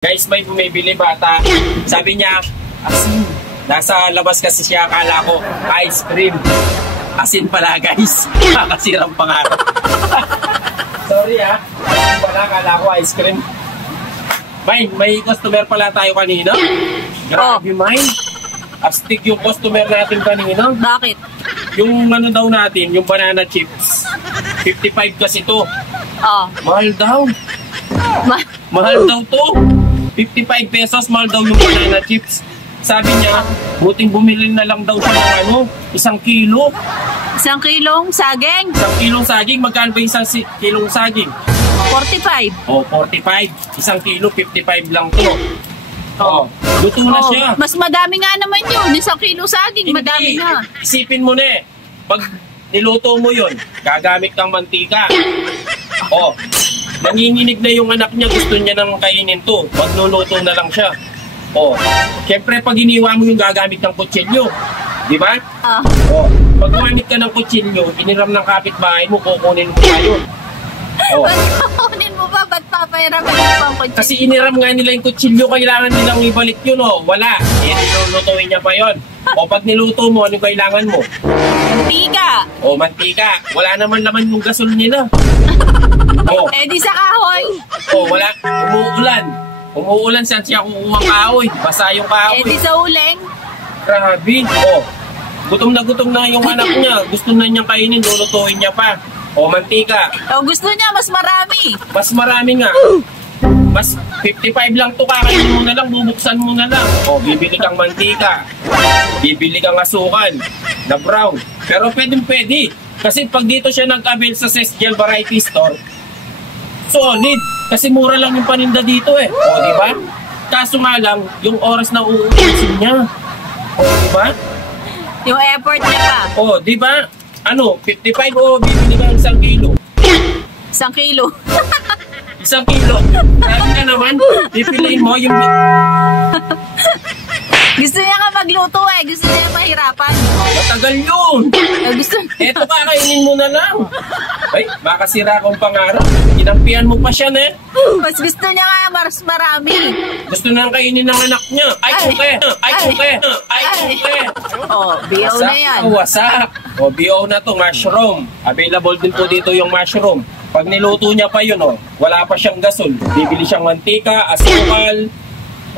Guys, may bumibili bata. Sabi niya, asin. Nasa labas kasi siya, akala ko, ice cream. Asin pala, guys. Kakasirang pangarap. Sorry asin pala, akala ko ice cream. May customer pala tayo kanina. Grabe, Mine. Astig yung customer natin kanina. Bakit? Yung ano daw natin, yung banana chips. 55 kasi to. Mahal daw. Mahal daw to. 55 pesos, mahal daw yung banana chips. Sabi niya, buting bumili na lang daw siya ng ano, 1 kilo. 1 kilong saging? 1 kilong saging, magkano ba 1 kilong saging? 45. Oh, 45. 1 kilo, 55 lang to. Oh, luto na siya. Mas madami nga naman yun, 1 kilo saging, Hindi, madami na. Isipin mo na pag niluto mo yun, gagamit kang mantika. Oh, nanginginig na yung anak niya, gusto niya nang kainin to. Magluluto na lang siya. Oh, syempre pag iniwa mo yung gagamit ng kutsilyo, di ba? Oh, pag gumamit ka ng kutsilyo, iniram ng kapitbahay mo, kukunin mo tayo. Oh. Ba't kukunin mo ba? Ba't papahiramin mo pa ang kutsilyo? Kasi iniram nga nila yung kutsilyo, kailangan nilang ibalik yun, oh. Wala. Nilulutuin niya pa yun. O pag niluto mo, ano kailangan mo? Mantika. O mantika. Wala naman laman yung gasol nila. Oh. Eh di sa kahoy. Oh, wala. Umuulan. Umuulan, saan siya kukuha kahoy? Basa yung kahoy. Eh di sa uling. Grabe. Oh. Gutom na yung anak niya. Gusto na niyang kainin, lulutuin niya pa. O mantika. O gusto niya mas marami. Mas marami nga. Mas 55 lang to, kakainin mo na lang, bubuksan mo na lang. O, bibili kang mantika. Bibili kang asukal na brown. Pero pwede. Kasi pag dito siya nag-avail sa Sesgel Variety Store, solid. Kasi mura lang yung paninda dito eh. O, di ba? Kaso nga lang, yung oras na uubusin niya. O, di ba? Yung effort niya pa. O, di ba? Ano, 55 o bibili ka ng 1 kilo? 1 kilo. 1 kilo. Sabi ka naman, pipiliin mo yung... Gusto niya nga magluto eh. Gusto niya mahirapan. Matagal yun. Gusto... Eto, kakainin mo na lang. Ay, makasira akong pangarap. Kinampihan mo pa siya, ne? Mas gusto niya nga mas marami. Gusto na kainin ng anak niya. Ay, kuke! Ay, kuke! Ay, kuke! Oh, BO na yan. Wasak. O, BO na to, mushroom. Available din po dito yung mushroom. Pag niluto niya pa yun, wala pa siyang gasol. Bibili siyang mantika, asukal.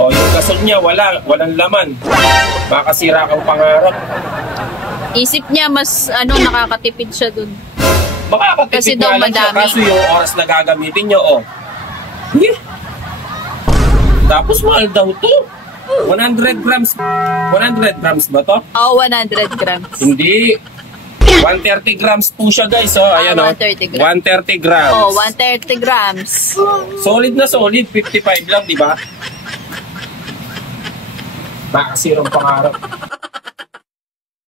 O, yung gasol niya, walang laman. Makasira kang pangarap. Isip niya mas nakakatipid siya dun. Makakatipid nga lang siya, kaso yung oras na gagamitin niya, Tapos mahal daw to. 100 grams. 100 grams ba to? Oo, 100 grams. Hindi. 130 grams po siya, guys. Ayan, 130 grams. 130 grams. Oh, 130 grams. Solid na solid. 55 lang, di ba? Makasirang pangarap.